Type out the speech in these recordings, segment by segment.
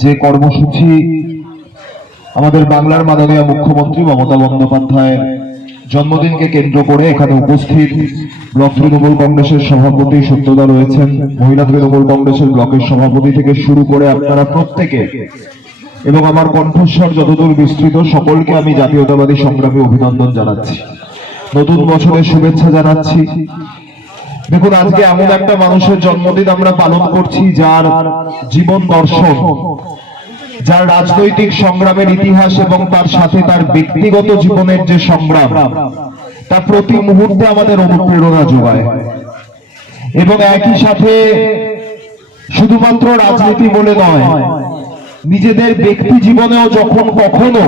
যে কর্মসূচি আমাদের বাংলার মাননীয় মুখ্যমন্ত্রী মমতা বন্দ্যোপাধ্যায়ের জন্মদিনকে কেন্দ্র করে এখানে উপস্থিত ব্লক তৃণমূল কংগ্রেসের সভাপতি সত্যদা রয়েছেন, মহিলা তৃণমূল কংগ্রেসের ব্লকের সভাপতি থেকে শুরু করে আপনারা প্রত্যেকে এবং আমার কণ্ঠস্বর যতদূর বিস্তৃত সকলকে আমি জাতীয়তাবাদী সংগ্রামে অভিনন্দন জানাচ্ছি, নতুন বছরের শুভেচ্ছা জানাচ্ছি। দেখুন, আজকে এমন একটা মানুষের জন্মদিন আমরা পালন করছি যার জীবন দর্শন, যার রাজনৈতিক সংগ্রামের ইতিহাস এবং তার সাথে তার ব্যক্তিগত জীবনের যে সংগ্রাম তা প্রতি মুহূর্তে আমাদের অনুপ্রেরণা যোগায়। এবং একই সাথে শুধুমাত্র রাজনীতি বলে নয়, নিজেদের ব্যক্তি জীবনেও যখন কখনো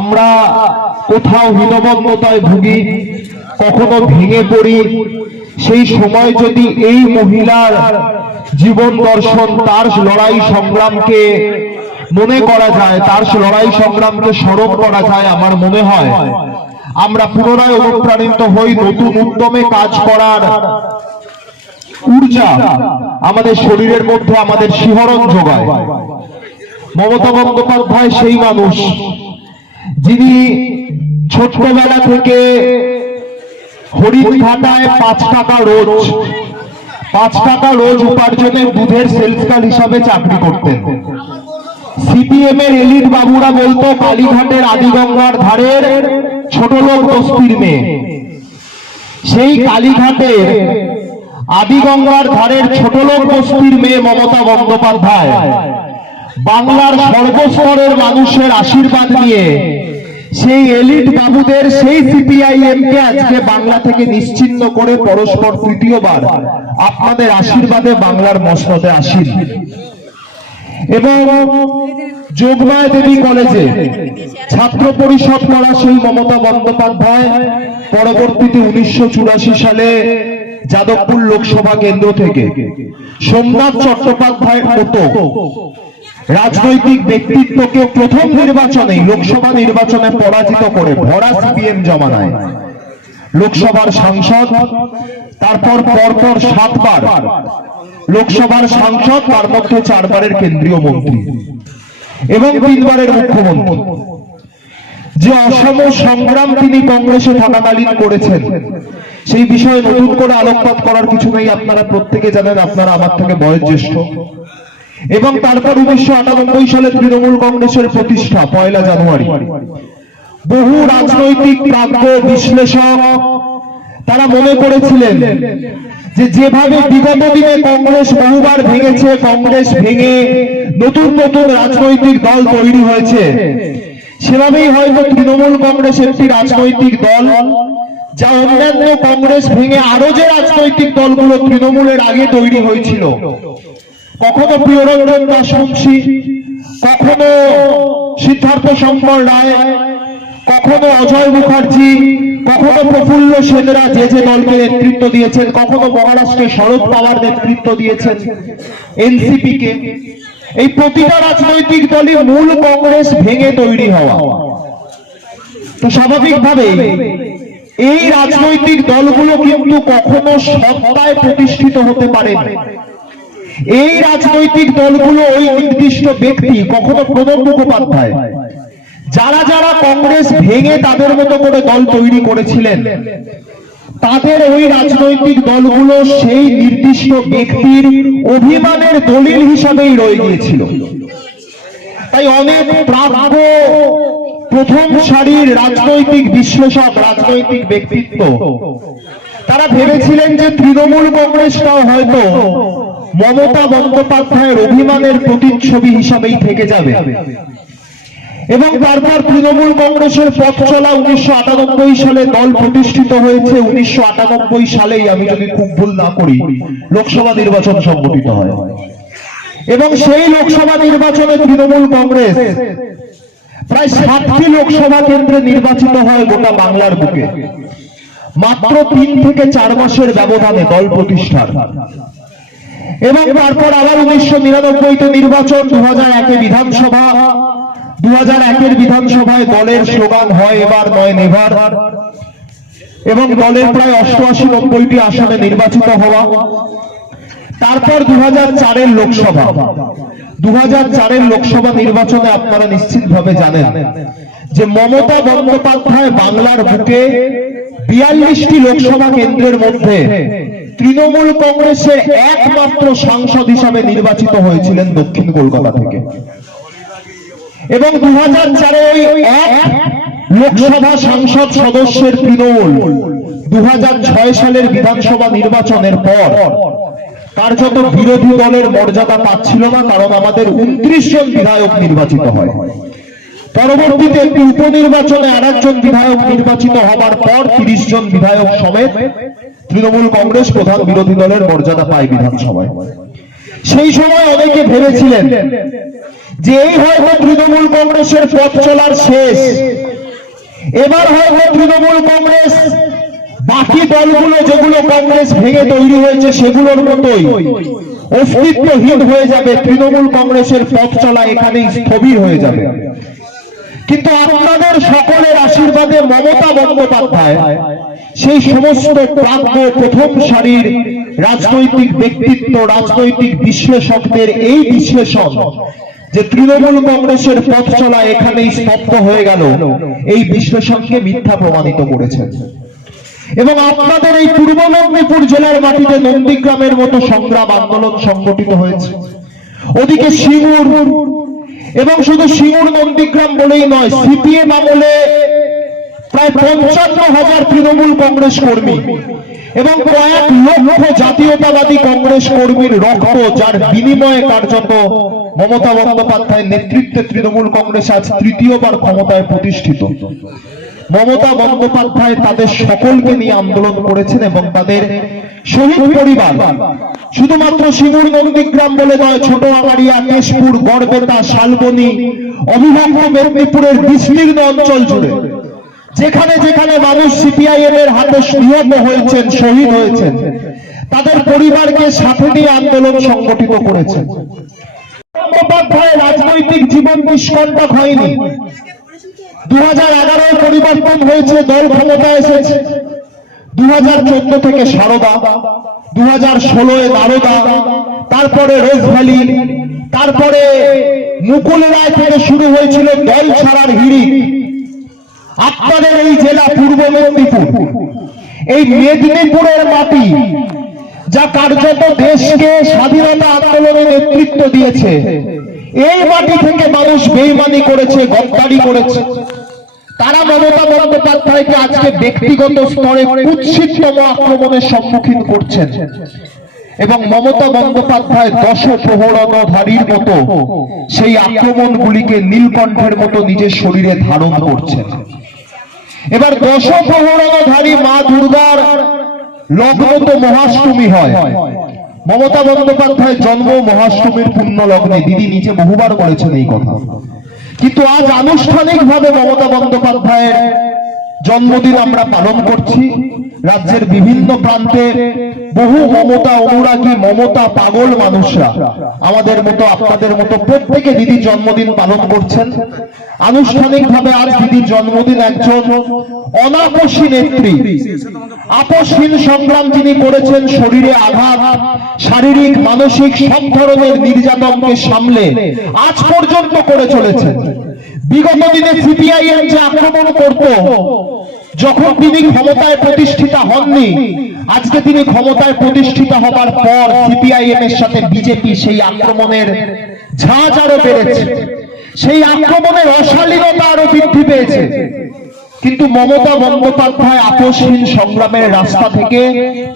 আমরা কোথাও হীনবন্যতায় ভুগি, কখনো ভেঙে পড়ি, সেই সময় যদি এই মহিলার জীবন দর্শন, তার লড়াই সংগ্রামকে মনে করা যায়, তার লড়াই সংগ্রামকে স্মরণ করা যায়, আমার মনে হয় আমরা পুনরায় অনুপ্রাণিত হই, নতুন উদ্যমে কাজ করার ঊর্জা আমাদের শরীরের মধ্যে আমাদের শিহরণ যোগায়। মমতা বন্দ্যোপাধ্যায় সেই মানুষ যিনি ছোটবেলা থেকে হরিণঘাটায় 5 টাকা রোজ উপার্জনের দুধের সেলসম্যান হিসাবে চাকরি করতেন। সিপিএম এর এলিট বাবুরা বলতো কালীঘাটের আদিগঙ্গার ধারের ছোট লোক বস্তির মেয়ে। সেই কালীঘাটের আদিগঙ্গার ধারের ছোট লোক বস্তির মেয়ে মমতা বন্দ্যোপাধ্যায় বাংলার সর্বস্তরের মানুষের আশীর্বাদ নিয়ে সেই এলিট বাবুদের, সেই সিপিআইএম কে আজকে বাংলা থেকে নিশ্চিহ্ন করে পরস্পর তৃতীয়বার আপনাদের আশীর্বাদে বাংলার মসনদে আসীন। এবং যোগমায়া দেবী কলেজে ছাত্র পরিষদ করা সেই মমতা বন্দ্যোপাধ্যায় পরবর্তীতে 1984 সালে যাদবপুর লোকসভা কেন্দ্র থেকে সোমনাথ চট্টোপাধ্যায়ের মতো রাজনৈতিক ব্যক্তিত্বকে প্রথম নির্বাচনে, লোকসভা নির্বাচনে পরাজিত করে ভরা সিপিএম জমানায় লোকসভার সাংসদ, তারপর পরপর 7 বার লোকসভার সাংসদ, তার মধ্যে 4 বারের কেন্দ্রীয় মন্ত্রী এবং 3 বারের মুখ্যমন্ত্রী। যে অসম সংগ্রাম তিনি কংগ্রেসে থাকাকালীন করেছেন সেই বিষয়ে নতুন করে আলোকপাত করার কিছু নেই, আপনারা প্রত্যেকে জানেন, আপনারা আমার থেকে বয়োজ্যেষ্ঠ। এবং তারপর 1998 সালে তৃণমূল কংগ্রেসের প্রতিষ্ঠা 1 জানুয়ারি। বহু রাজনৈতিক প্রাজ্ঞ বিশ্লেষক তারা মনে করেছিলেন যে যেভাবে বিগত দিনে কংগ্রেস বহুবার ভেঙেছে, কংগ্রেস ভেঙে নতুন নতুন রাজনৈতিক দল তৈরি হয়েছে, সেভাবেই হয়তো তৃণমূল কংগ্রেস একটি রাজনৈতিক দল যা অন্যান্য কংগ্রেস ভেঙে আরো যে রাজনৈতিক দলগুলো তৃণমূলের আগে তৈরি হয়েছিল, কখনো প্রিয়রঞ্জন দাসবংশী, কখনো সিদ্ধার্থ শঙ্কর রায়, কখনো অজয় মুখার্জি, কখনো প্রফুল্ল সেনরা যে যে দলকে নেতৃত্ব দিয়েছেন, কখনো মহারাষ্ট্রে শরদ পাওয়ার নেতৃত্ব দিয়েছেন এনসিপি কে। এই প্রতিটা রাজনৈতিক দলই মূল কংগ্রেস ভেঙে তৈরি হওয়া। তো স্বাভাবিকভাবে এই রাজনৈতিক দলগুলো কিন্তু কখনো সত্তায় প্রতিষ্ঠিত হতে পারে। এই রাজনৈতিক দলগুলো ওই নির্দিষ্ট ব্যক্তি, কখনো প্রণব মুখোপাধ্যায়, যারা যারা কংগ্রেস ভেঙে তাদের মতো করে দল তৈরি করেছিলেন, তাদের ওই রাজনৈতিক দলগুলো সেই নির্দিষ্ট ব্যক্তির অভিমানের দলিল হিসাবেই রয়ে গিয়েছিল। তাই অনেক প্রাজ্ঞ প্রথম সারির রাজনৈতিক বিশ্লেষক, রাজনৈতিক ব্যক্তিত্ব তারা ভেবেছিলেন যে তৃণমূল কংগ্রেসটাও হয়তো মমতা বন্দ্যোপাধ্যায়ের অভিমানের প্রতিচ্ছবি হিসাবেই থেকে যাবে। এবং তারপর তৃণমূল কংগ্রেসের পথ চলা 1998 সালে দল প্রতিষ্ঠিত হয়েছে। 1998 সালেই, আমি যদি খুব ভুল না করি, লোকসভা নির্বাচন সংগঠিত হয় এবং সেই লোকসভা নির্বাচনে তৃণমূল কংগ্রেস প্রায় 60টি লোকসভা কেন্দ্রে নির্বাচিত হয় গোটা বাংলার বুকে, মাত্র 3 থেকে 4 মাসের ব্যবধানে দল প্রতিষ্ঠার। এবং তারপর আবার 1999 নির্বাচন, 2001 বিধানসভা, 2001 বিধানসভায় দলের স্লোগান হয় এবার নয় নেভার, এবং দলের প্রায় 88-90টি আসনে নির্বাচিত হওয়া। তারপর 2004-এর লোকসভা, 2004-এর লোকসভা নির্বাচনে আপনারা নিশ্চিতভাবে জানেন যে মমতা বন্দ্যোপাধ্যায় বাংলার বুকে 42টি লোকসভা কেন্দ্রের মধ্যে তৃণমূল কংগ্রেসের একমাত্র সাংসদ হিসাবে নির্বাচিত হয়েছিলেন দক্ষিণ কলকাতা থেকে। এবং 2004-এ এক লোকসভা সাংসদ সদস্যের তৃণমূল 2006 সালের বিধানসভা নির্বাচনের পর কার্যত বিরোধী দলের মর্যাদা পাচ্ছিল না, কারণ আমাদের 29 জন বিধায়ক নির্বাচিত হয়। পরবর্তীতে একটি উপনির্বাচনে আরেকজন বিধায়ক নির্বাচিত হবার পর 30 জন বিধায়ক সমেত তৃণমূল কংগ্রেস প্রধান বিরোধী দলের মর্যাদা পায় বিধানসভায়। সেই সময় অনেকে ভেবেছিলেন যে এই হয়তো তৃণমূল কংগ্রেসের পথ চলার শেষ, এবার হয়তো তৃণমূল কংগ্রেস বাকি দলগুলো যেগুলো কংগ্রেস ভেঙে তৈরি হয়েছে সেগুলোর মতোই অস্তিত্বহীন হয়ে যাবে, তৃণমূল কংগ্রেসের পথ চলা এখানেই স্থবির হয়ে যাবে। কিন্তু আপনাদের সকলের আশীর্বাদে মমতা বন্দ্যোপাধ্যায় সেই সমস্ত প্রাজ্ঞ প্রথম সারির রাজনৈতিক ব্যক্তিত্ব, রাজনৈতিক বিশ্লেষকদের এই বিশ্লেষণ যে তৃণমূল কংগ্রেসের পথ চলা এখানেই স্তব্ধ হয়ে গেল, এই বিশ্লেষণকে মিথ্যা প্রমাণিত করেছেন। এবং আপনাদের এই পূর্ব মেদিনীপুর জেলার মাটিতে নন্দীগ্রামের মতো সংগ্রাম আন্দোলন সংগঠিত হয়েছে, ওদিকে সিঙ্গুর, এবং শুধু সিঙ্গুর নন্দীগ্রাম বলেই নয়, সিপিএম আমলে প্রায় 55,000 তৃণমূল কংগ্রেস কর্মী এবং কয়েক লক্ষ জাতীয়তাবাদী কংগ্রেস কর্মীর রক্ত, যার বিনিময়ে কার্যত মমতা বন্দ্যোপাধ্যায়ের নেতৃত্বে তৃণমূল কংগ্রেস আজ তৃতীয়বার ক্ষমতায় প্রতিষ্ঠিত। মমতা বন্দ্যোপাধ্যায় তাদের সকলকে নিয়ে আন্দোলন করেছেন এবং তাদের শহীদ পরিবার শুধুমাত্র সিঙ্গুর নন্দীগ্রাম বলে নয়, ছোট আগাড়িয়া, কেশপুর, গড়বেতা, শালবনী, অবিভক্ত মেদিনীপুরের বিস্তীর্ণ অঞ্চল জুড়ে যেখানে যেখানে মানুষ সিপিআইএম এর হাতে নিহত হয়েছেন, শহীদ হয়েছেন, তাদের পরিবারকে সাথে নিয়ে আন্দোলন সংগঠিত করেছেন। বন্দ্যোপাধ্যায়ের রাজনৈতিক জীবন নিষ্কণ্টক হয়নি। 2011-এ পরিবর্তন হয়েছে, দল ক্ষমতায় এসেছে। 2014 থেকে সারদা, 2016-এ নারদা, তারপরে রোজভ্যালি, তারপরে মুকুল রায় থেকে শুরু হয়েছিল দল ছাড়ার হিড়িক। আপনাদের এই জেলা পূর্ব মেদিনীপুর, এই মেদিনীপুরের মাটি যা কার্যত দেশকে স্বাধীনতা আন্দোলনে নেতৃত্ব দিয়েছে, এই মাটি থেকে মানুষ বেইমানি করেছে, গদ্দারি করেছে। তারা মমতা বন্দ্যোপাধ্যায়কে আজকে ব্যক্তিগত স্তরে কুৎসিততম আক্রমণের সম্মুখীন করছেন এবং মমতা বন্দ্যোপাধ্যায় দশপ্রহরণধারীর মতো সেই আক্রমণগুলিকে নীলকণ্ঠের মতো নিজের শরীরে ধারণ করছেন। এবার দশপ্রহরণধারী মা দুর্গার লগ্ন তো মহাষ্টমী হয়। মমতা বন্দ্যোপাধ্যায় জন্ম মহাষ্টমীর পুণ্য লগ্নে, দিদি নিচে বহুবার বলেছেন এই কথা। কিন্তু আজ আনুষ্ঠানিকভাবে মমতা বন্দ্যোপাধ্যায়ের জন্মদিন আমরা পালন করছি। রাজ্যের বিভিন্ন প্রান্তে বহু মমতা অনুরাগী, মমতা পাগল মানুষরা আমাদের মতো, আপনাদের মতো প্রত্যেকে দিদির জন্মদিন পালন করছেন। আনুষ্ঠানিকভাবে আজ দিদির জন্মদিন একজন অনাপসী নেত্রী, আপসহীন সংগ্রাম যিনি করেছেন, শরীরে আঘাত, শারীরিক মানসিক সব ধরনের নির্যাতনকে সামলে আজ পর্যন্ত করে চলেছেন। বিগত দিনে সিপিআইএম যে আক্রমণ করত, যখন তিনি ক্ষমতায় প্রতিষ্ঠিত হননি, আজকে তিনি ক্ষমতায় প্রতিষ্ঠিত হবার পর সিপিআইএম এর সাথে বিজেপি সেই আক্রমণের ঝাঁজ আরো বেড়েছে, সেই আক্রমণের অশালীনতা আরো বৃদ্ধি পেয়েছে। কিন্তু মমতা বন্দ্যোপাধ্যায় আপসহীন সংগ্রামের রাস্তা থেকে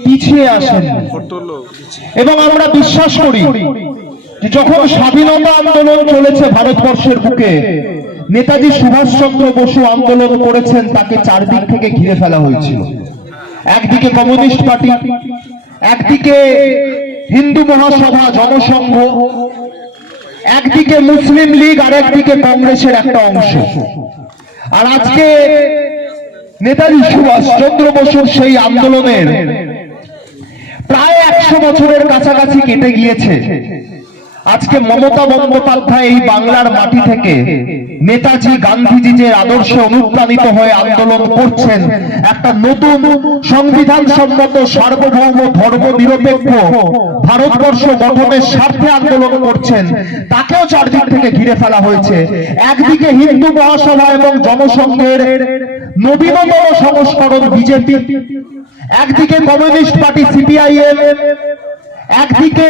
পিছিয়ে আসেন এবং আমরা বিশ্বাস করি যে যখন স্বাধীনতা আন্দোলন চলেছে ভারতবর্ষের বুকে, নেতাজি সুভাষচন্দ্র বসু আন্দোলন করেছেন, তাকে চারদিক থেকে ঘিরে ফেলা হয়েছিল। একদিকে কমিউনিস্ট পার্টি, একদিকে হিন্দু মহাসভা, জনসংঘ, একদিকে মুসলিম লীগ, আর একদিকে কংগ্রেসের একটা অংশ। আর আজকে নেতাজি সুভাষচন্দ্র বসুর সেই আন্দোলনের প্রায় 100 বছরের কাছাকাছি কেটে গিয়েছে। আজকে মমতা বন্দ্যোপাধ্যায় এই বাংলার মাটি থেকে নেতাজি গান্ধীজি যে আদর্শে অনুপ্রাণিত হয়ে আন্দোলন করছেন, একটা নতুন সংবিধান সম্মত সার্বভৌম ধর্ম নিরপেক্ষ ভারতবর্ষ গঠনের স্বার্থে আন্দোলন করছেন, তাকেও চারদিক থেকে ঘিরে ফেলা হয়েছে। একদিকে হিন্দু মহাসভা এবং জনসংঘের নবীনতম সংস্করণ বিজেপি, একদিকে কমিউনিস্ট পার্টি সিপিআইএম, একদিকে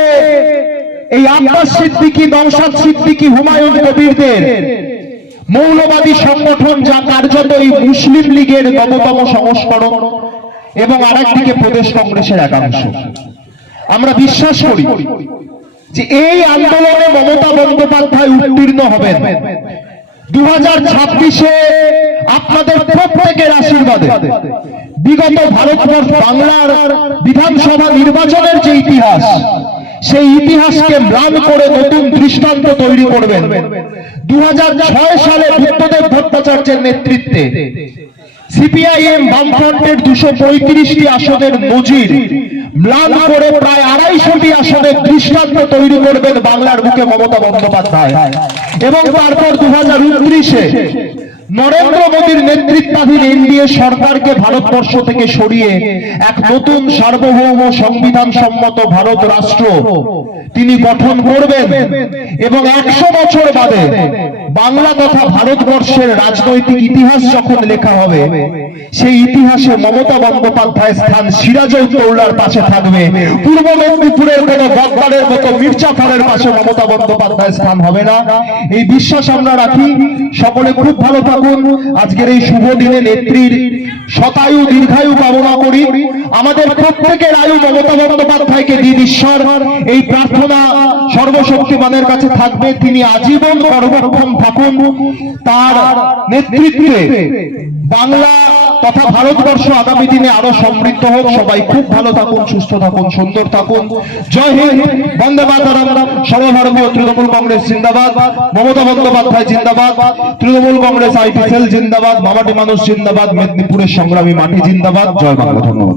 এই আব্বাস সিদ্দিকী, নওশাদ সিদ্দিকী, হুমায়ুন কবিরদের মৌলবাদী সংগঠন, যা কার্যত এই মুসলিম লীগের নবতম সংস্করণ, এবং আরেকদিকে প্রদেশ কংগ্রেসের একাংশ। আমরা বিশ্বাস করি যে এই আন্দোলনে মমতা বন্দ্যোপাধ্যায় উত্তীর্ণ হবেন। 2026-এ আপনাদের প্রত্যেকের আশীর্বাদে বিগত ভারতবর্ষ বাংলার বিধানসভা নির্বাচনের যে ইতিহাস, সেই ইতিহাসকে ম্লান করে নতুন দৃষ্টান্ত তৈরি করবেন। 2006 সালে বুদ্ধদেব ভট্টাচার্যের নেতৃত্বে সিপিআইএম বামফ্রন্টের 235টি আসনের নজির ম্লান করে প্রায় 250টি আসনের দৃষ্টান্ত তৈরি করবেন বাংলার বুকে মমতা বন্দ্যোপাধ্যায়। এবং তারপর 2029-এ নরেন্দ্র মোদীর নেতৃত্বাধীন এনডিএ সরকারকে ভারতবর্ষ থেকে সরিয়ে এক নতুন সার্বভৌম সংবিধান সম্মত ভারত রাষ্ট্র তিনি গঠন করবেন। এবং 100 বছর বাদে বাংলা তথা ভারতবর্ষের রাজনৈতিক ইতিহাস যখন লেখা হবে, সেই ইতিহাসে মমতা বন্দ্যোপাধ্যায়ের স্থান সিরাজউদ্দৌলার পাশে থাকবে। পূর্ব মেদিনীপুরের কোন গদ্দারের মতো মির্জাফরের পাশে মমতা বন্দ্যোপাধ্যায়ের স্থান হবে না, এই বিশ্বাস আমরা রাখি। সকলে খুব ভালো থাকুন। আজকের এই শুভ দিনে নেত্রীর শতায়ু দীর্ঘায়ু কামনা করি। আমাদের প্রত্যেকের আয়ু মমতা বন্দ্যোপাধ্যায়কে দিন ঈশ্বর, এই প্রার্থনা সর্বশক্তিমানের কাছে থাকবে। তিনি আজীবন সর্বক্ষণ থাকুন, তার নেতৃত্বে বাংলা তথা ভারতবর্ষ আগামী দিনে আরো সমৃদ্ধ হোক। সবাই খুব ভালো থাকুন, সুস্থ থাকুন, সুন্দর থাকুন। জয় হিন্দ, বন্দে মাতরম। সর্বভারতীয় তৃণমূল কংগ্রেস জিন্দাবাদ, মমতা বন্দ্যোপাধ্যায় জিন্দাবাদ, তৃণমূল কংগ্রেস আইটি সেল জিন্দাবাদ, মামাটি মানুষ জিন্দাবাদ, মেদিনীপুরের সংগ্রামী মাটি জিন্দাবাদ। জয় বাংলা। ধন্যবাদ।